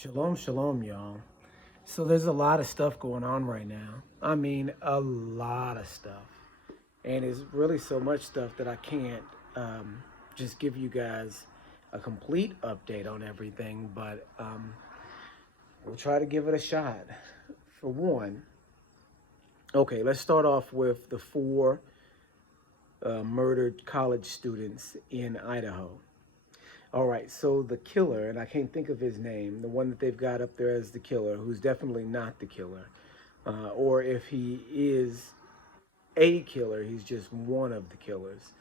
Shalom, shalom, y'all. So there's a lot of stuff going on right now. I mean, a lot of stuff. And it's really so much stuff that I can't just give you guys a complete update on everything, but we'll try to give it a shot. For one, okay, let's start off with the four murdered college students in Idaho. All right, so the killer, and I can't think of his name, the one that they've got up there as the killer, who's definitely not the killer, or if he is a killer, he's just one of the killers,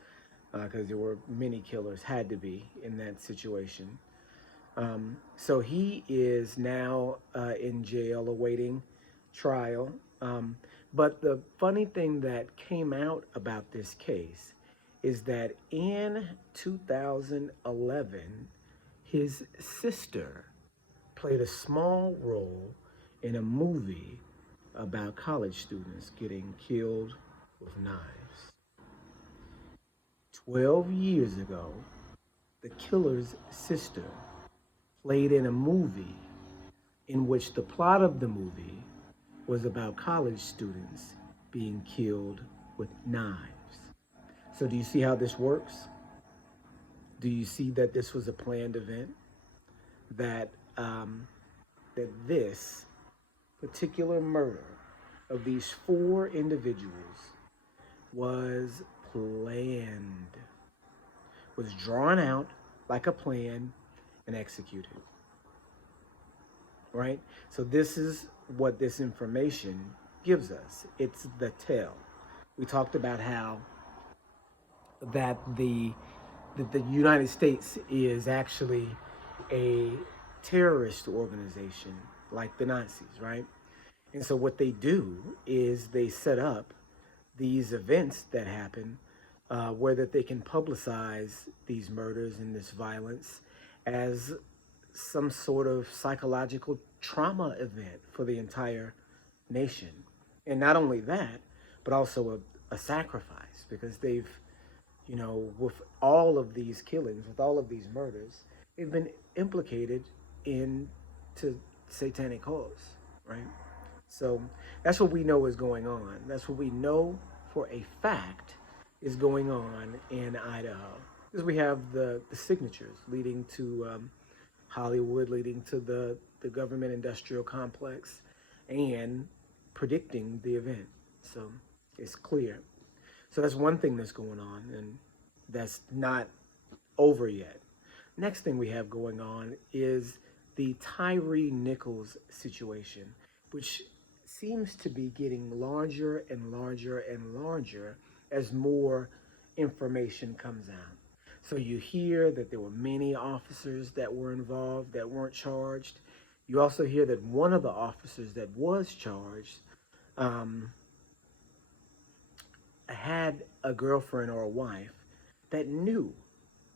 because there were many killers, had to be in that situation. So he is now in jail awaiting trial. But the funny thing that came out about this case is that in 2011, his sister played a small role in a movie about college students getting killed with knives. 12 years ago, the killer's sister played in a movie in which the plot of the movie was about college students being killed with knives. So, do you see how this works? Do you see that this was a planned event? That that this particular murder of these four individuals was planned, was drawn out like a plan and executed. Right? So this is what this information gives us. It's the tell. We talked about how that the United States is actually a terrorist organization like the Nazis, right? And so what they do is they set up these events that happen where that they can publicize these murders and this violence as some sort of psychological trauma event for the entire nation. And not only that, but also a sacrifice because they've, with all of these killings, with all of these murders, they've been implicated into satanic cause, right? So that's what we know is going on. That's what we know for a fact is going on in Idaho. Because we have the signatures leading to Hollywood, leading to the government industrial complex, and predicting the event. So it's clear. So that's one thing that's going on, and that's not over yet. Next thing we have going on is the Tyree Nichols situation, which seems to be getting larger and larger and larger as more information comes out. So you hear that there were many officers that were involved that weren't charged. You also hear that one of the officers that was charged um, had a girlfriend or a wife that knew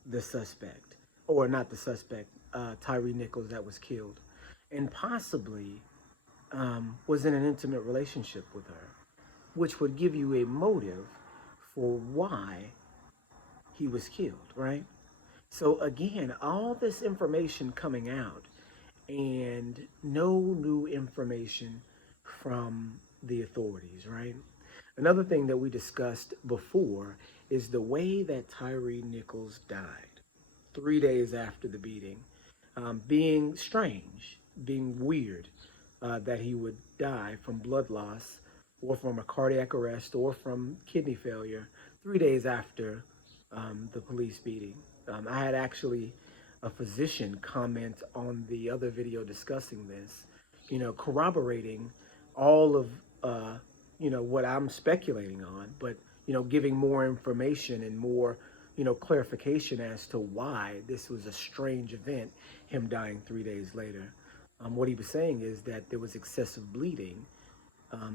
the suspect, or not the suspect, Tyree Nichols that was killed, and possibly was in an intimate relationship with her, which would give you a motive for why he was killed, right? So again, all this information coming out and no new information from the authorities, right? Another thing that we discussed before is the way that Tyree Nichols died 3 days after the beating, being strange, being weird that he would die from blood loss or from a cardiac arrest or from kidney failure 3 days after the police beating. I had actually a physician comment on the other video discussing this, corroborating all of, what I'm speculating on, but, giving more information and more, clarification as to why this was a strange event, him dying 3 days later. What he was saying is that there was excessive bleeding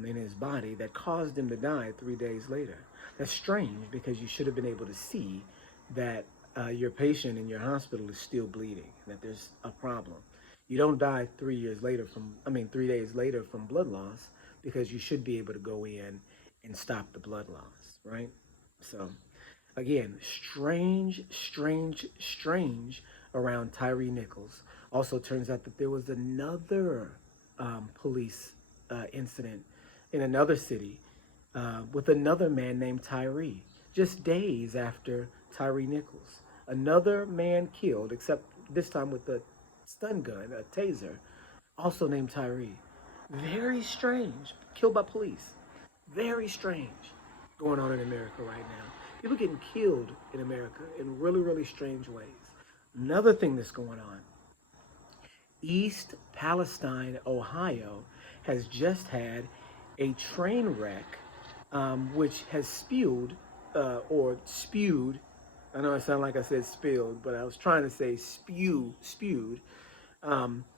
in his body that caused him to die 3 days later. That's strange because you should have been able to see that your patient in your hospital is still bleeding, that there's a problem. You don't die 3 years later from, 3 days later from blood loss because you should be able to go in and stop the blood loss, right? So, again, strange around Tyree Nichols. Also, turns out that there was another police incident in another city with another man named Tyree, just days after Tyree Nichols. Another man killed, except this time with a stun gun, a taser, also named Tyree. Very strange. Killed by police. Very strange going on in America right now. People getting killed in America in really, really strange ways. Another thing that's going on, East Palestine, Ohio, has just had a train wreck, which has spewed. I know it sounded like I said spilled, but I was trying to say spewed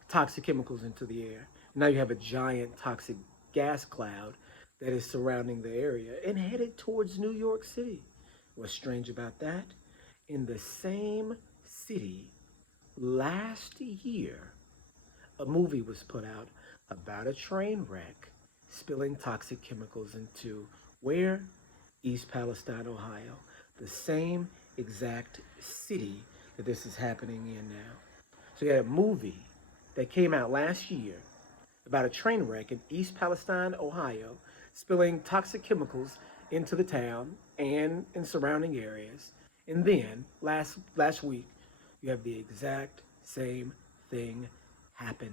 toxic chemicals into the air. Now you have a giant toxic gas cloud that is surrounding the area and headed towards New York City. What's strange about that? In the same city last year, a movie was put out about a train wreck spilling toxic chemicals into where? East Palestine, Ohio. The same exact city that this is happening in now. So you had a movie that came out last year about a train wreck in East Palestine, Ohio, spilling toxic chemicals into the town and in surrounding areas. And then last week, you have the exact same thing happen.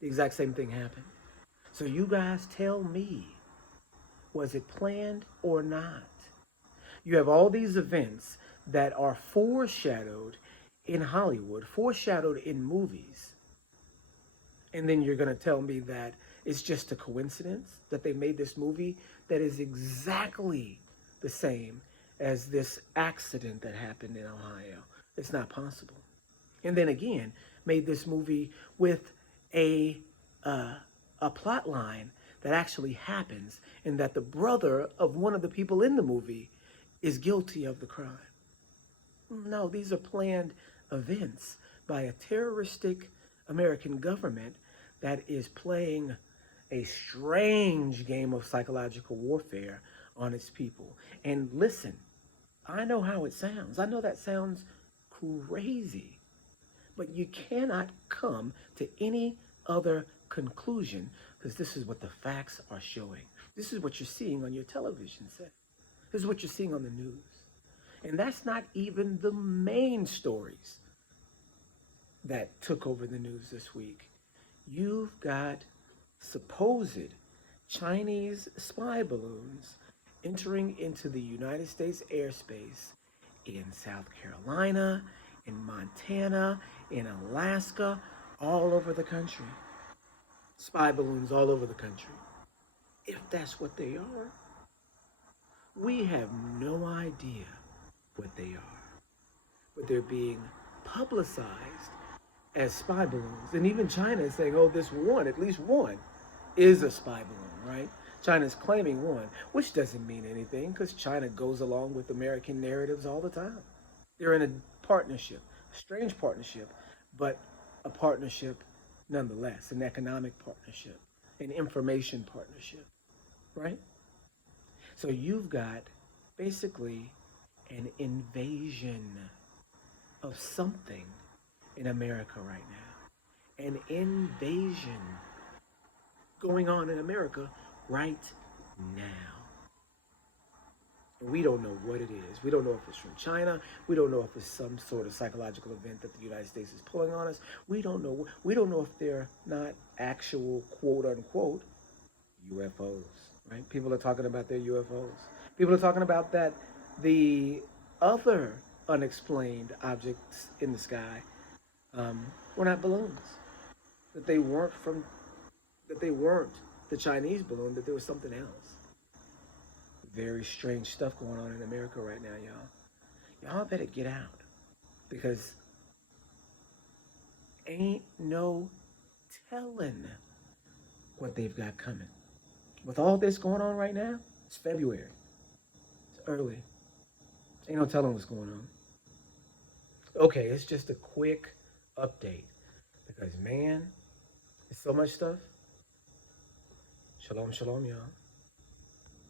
The exact same thing happened. So you guys tell me, was it planned or not? You have all these events that are foreshadowed in Hollywood, foreshadowed in movies. And then you're going to tell me that it's just a coincidence that they made this movie that is exactly the same as this accident that happened in Ohio. It's not possible. And then again, made this movie with a uh, a plot line that actually happens, and that the brother of one of the people in the movie is guilty of the crime. No, these are planned events by a terroristic American government that is playing a strange game of psychological warfare on its people. And listen, I know how it sounds. I know that sounds crazy, but you cannot come to any other conclusion because this is what the facts are showing. This is what you're seeing on your television set. This is what you're seeing on the news. And that's not even the main stories that took over the news this week. You've got supposed Chinese spy balloons entering into the United States airspace in South Carolina, in Montana, in Alaska, all over the country. Spy balloons all over the country. If that's what they are, we have no idea what they are. But they're being publicized as spy balloons. And even China is saying, oh, this one, at least one, is a spy balloon, right? China's claiming one, which doesn't mean anything because China goes along with American narratives all the time. They're in a partnership, a strange partnership, but a partnership nonetheless, an economic partnership, an information partnership, right? So you've got basically an invasion of something in America right now. An invasion going on in America right now. We don't know what it is. We don't know if it's from China. We don't know if it's some sort of psychological event that the United States is pulling on us. We don't know. We don't know if they're not actual quote unquote UFOs, right? People are talking about their UFOs. People are talking about that the other unexplained objects in the sky were not balloons. That they weren't from. That they weren't the Chinese balloon. That there was something else. Very strange stuff going on in America right now, y'all. Y'all better get out because ain't no telling what they've got coming. With all this going on right now, it's February. It's early. Ain't no telling what's going on. Okay, it's just a quick update because man, it's so much stuff. Shalom, shalom, y'all.